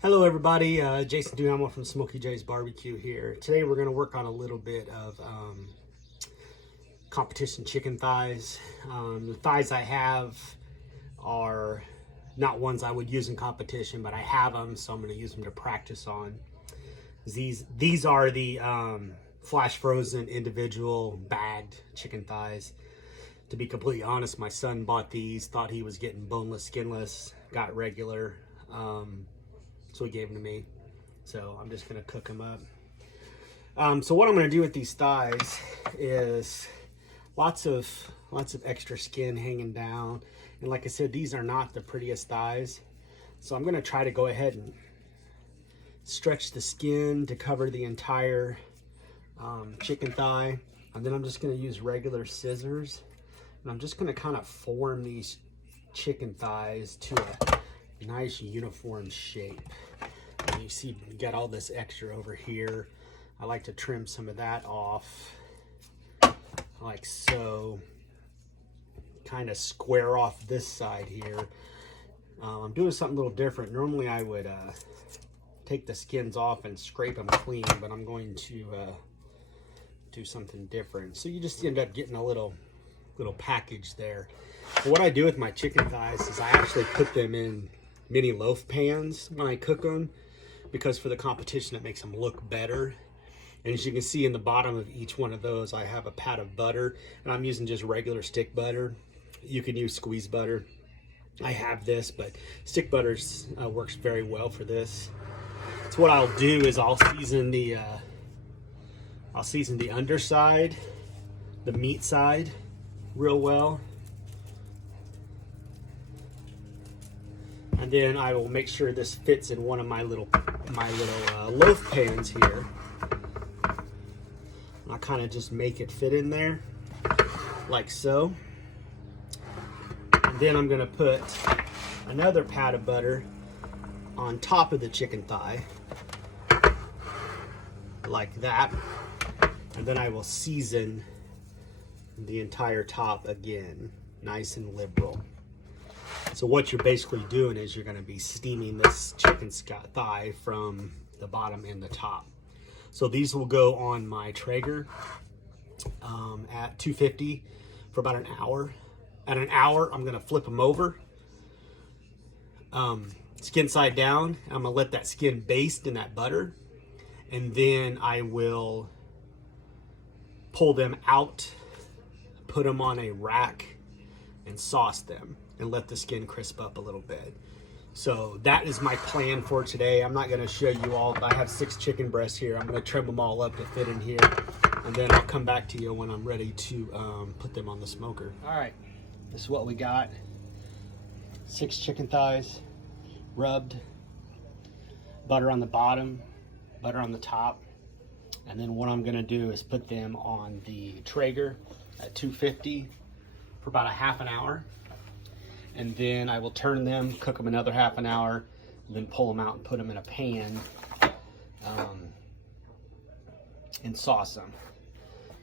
Hello everybody, Jason Duhamel from Smokey J's Barbecue here. Today we're going to work on a little bit of competition chicken thighs. The thighs I have are not ones I would use in competition, but I have them, so I'm going to use them to practice on. These are the flash frozen individual bagged chicken thighs. To be completely honest, my son bought these, thought he was getting boneless, skinless, got regular. So he gave them to me. So I'm just gonna cook them up. So what I'm gonna do with these thighs is lots of extra skin hanging down. And like I said, these are not the prettiest thighs. So I'm gonna try to go ahead and stretch the skin to cover the entire chicken thigh. And then I'm just gonna use regular scissors. And I'm just gonna kind of form these chicken thighs to a nice uniform shape. And you see you got all this extra over here. I like to trim some of that off like so. Kind of square off this side here. I'm doing something a little different. Normally I would take the skins off and scrape them clean, but I'm going to do something different. So you just end up getting a little package there. But what I do with my chicken thighs is I actually put them in mini loaf pans when I cook them, because for the competition it makes them look better. And as you can see in the bottom of each one of those, I have a pat of butter, and I'm using just regular stick butter. You can use squeezed butter. I have this, but stick butter works very well for this. So what I'll do is I'll season the underside, the meat side, real well. And then I will make sure this fits in one of my little loaf pans here. I'll kind of just make it fit in there, like so. And then I'm gonna put another pat of butter on top of the chicken thigh, like that. And then I will season the entire top again, nice and liberal. So what you're basically doing is you're going to be steaming this chicken thigh from the bottom and the top. So these will go on my Traeger at 250 for about an hour. At an hour, I'm going to flip them over, skin side down. I'm going to let that skin baste in that butter, and then I will pull them out, put them on a rack, and sauce them and let the skin crisp up a little bit. So that is my plan for today. I'm not gonna show you all. I have 6 chicken breasts here. I'm gonna trim them all up to fit in here, and then I'll come back to you when I'm ready to put them on the smoker. All right, this is what we got. 6 chicken thighs, rubbed, butter on the bottom, butter on the top. And then what I'm gonna do is put them on the Traeger at 250 for about a half an hour. And then I will turn them, cook them another half an hour, and then pull them out and put them in a pan and sauce them.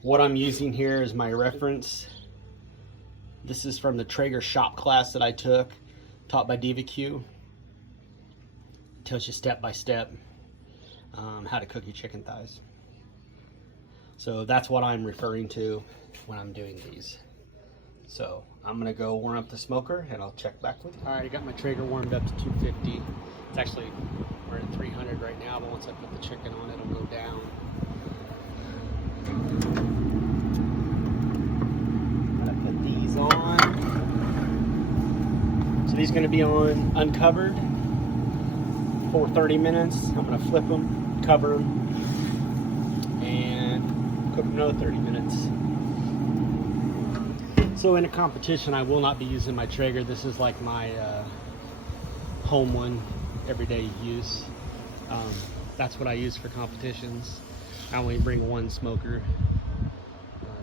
What I'm using here is my reference. This is from the Traeger shop class that I took, taught by DVQ. It tells you step by step how to cook your chicken thighs. So that's what I'm referring to when I'm doing these. So I'm gonna go warm up the smoker and I'll check back with you. All right, I got my Traeger warmed up to 250. It's actually, we're at 300 right now, but once I put the chicken on, it'll go down. I'm gonna put these on. So these are gonna be on uncovered for 30 minutes. I'm gonna flip them, cover them, and cook them another 30 minutes. So in a competition, I will not be using my Traeger. This is like my home one, everyday use. That's what I use for competitions. I only bring one smoker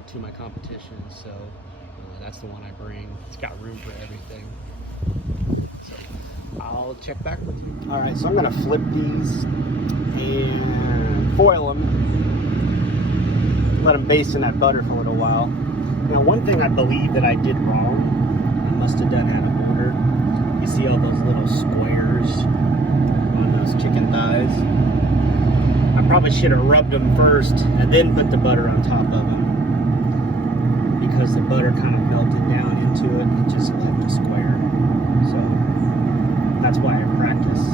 to my competition, so that's the one I bring. It's got room for everything. So I'll check back with you. All right, so I'm gonna flip these and foil them. Let them baste in that butter for a little while. Now, one thing I believe that I did wrong, I must have done out of order. You see all those little squares on those chicken probably should have rubbed them first and then put the butter on top of them, because the butter kind of melted down into it and just left a square. So that's why I practice.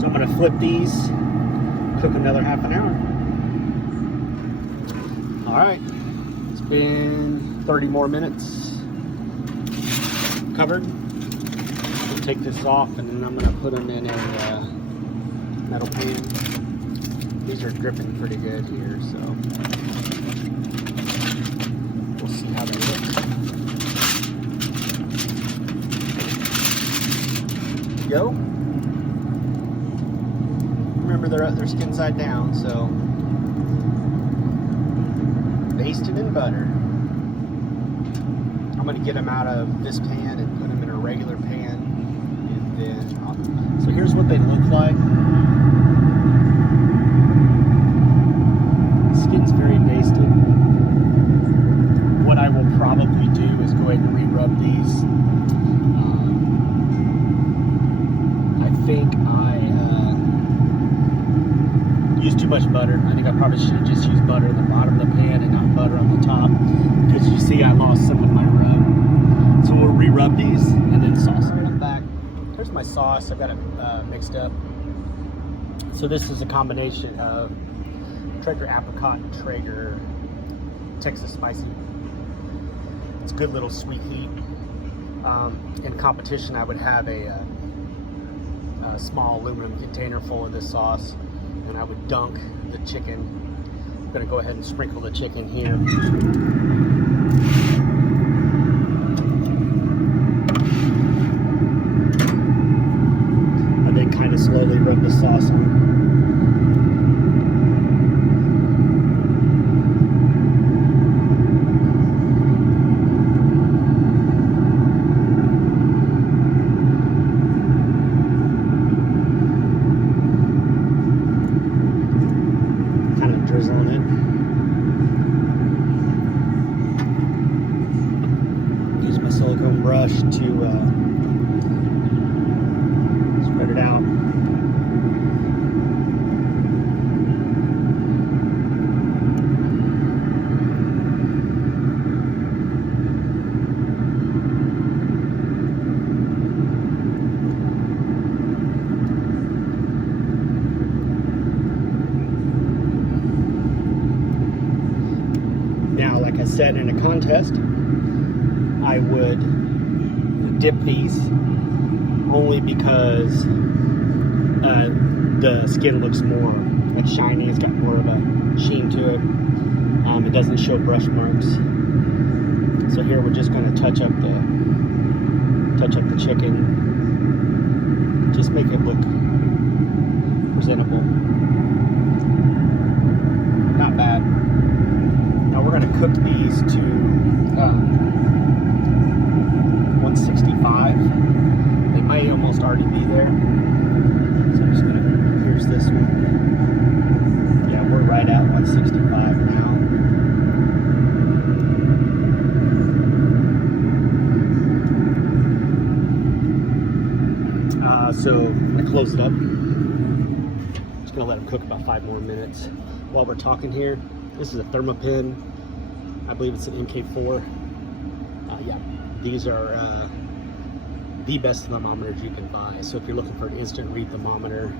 So I'm going to flip these, cook another half an hour. All right, it's been 30 more minutes covered. I'll take this off and then I'm going to put them in a metal pan. These are dripping pretty good here, so we'll see how they look. Go. Remember, they're skin side down, so basted in butter. I'm going to get them out of this pan and put them in a regular pan, and then so here's what they look like. Skin's very basted. What I will probably do is go ahead and re-rub these. I think I used too much butter. I think I probably should have just used butter at the bottom of the pan and not butter on the top, because you see I lost some of my rub. So we'll re-rub these and then sauce them. I'm back. Here's my sauce. I've got it mixed up. So this is a combination of Traeger apricot and Traeger Texas spicy. It's a good little sweet heat. In competition, I would have a small aluminum container full of this sauce, and I would dunk the chicken. I'm gonna go ahead and sprinkle the chicken here. And then kind of slowly rub the sauce on. On it. Use my silicone brush to spread it out. Now, like I said, in a contest, I would dip these only because the skin looks more like shiny. It's got more of a sheen to it. It doesn't show brush marks. So here we're just going to touch up the chicken. Just make it look presentable. Not bad. We're going to cook these to 165. They might almost already be there. So I'm just going to, here's this one. Yeah, we're right at 165 now. So I'm going to close it up. Just going to let them cook about 5 more minutes. While we're talking here, this is a Thermopin. I believe it's an MK4. Yeah, these are the best thermometers you can buy. So if you're looking for an instant read thermometer,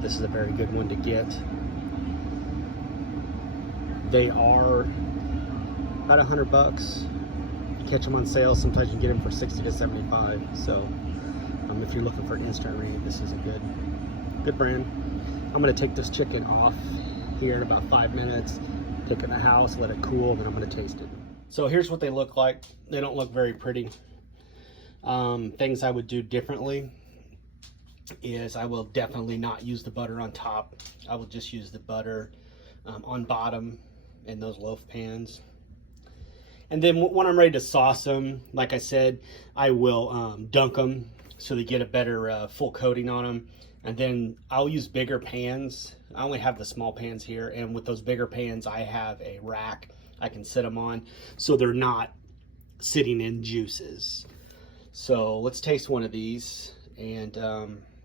this is a very good one to get. They are about $100. You catch them on sale. Sometimes you get them for 60 to 75. So if you're looking for an instant read, this is a good brand. I'm going to take this chicken off here in about 5 minutes. Take it in the house, let it cool, then I'm going to taste it. So here's what they look like. They don't look very pretty. Things I would do differently is I will definitely not use the butter on top. I will just use the butter on bottom in those loaf pans. And then when I'm ready to sauce them, like I said, I will dunk them so they get a better full coating on them. And then I'll use bigger pans. I only have the small pans here, and with those bigger pans, I have a rack I can sit them on so they're not sitting in juices. So let's taste one of these, and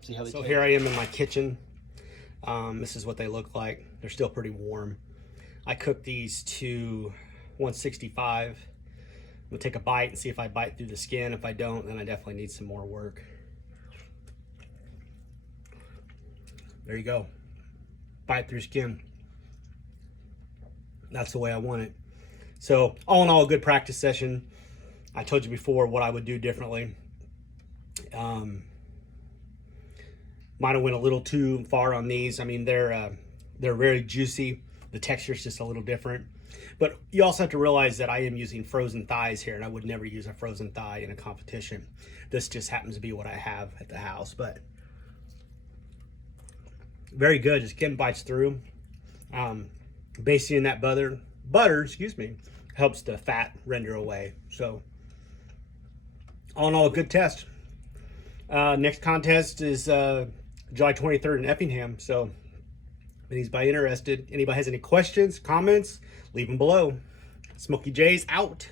See how they So taste? here I am in my kitchen. This is what they look like. They're still pretty warm. I cooked these to 165. I'm gonna take a bite and see if I bite through the skin. If I don't, then I definitely need some more work. There you go. Bite through skin. That's the way I want it. So all in all, a good practice session. I told you before what I would do differently. Might have went a little too far on these. I mean, they're very juicy. The texture is just a little different. But you also have to realize that I am using frozen thighs here, and I would never use a frozen thigh in a competition. This just happens to be what I have at the house. But very good. Just getting bites through. Basting in that butter, excuse me, helps the fat render away. So all in all, a good test. Next contest is July 23rd in Effingham. So if anybody interested, anybody has any questions, comments, leave them below. Smokey J's out.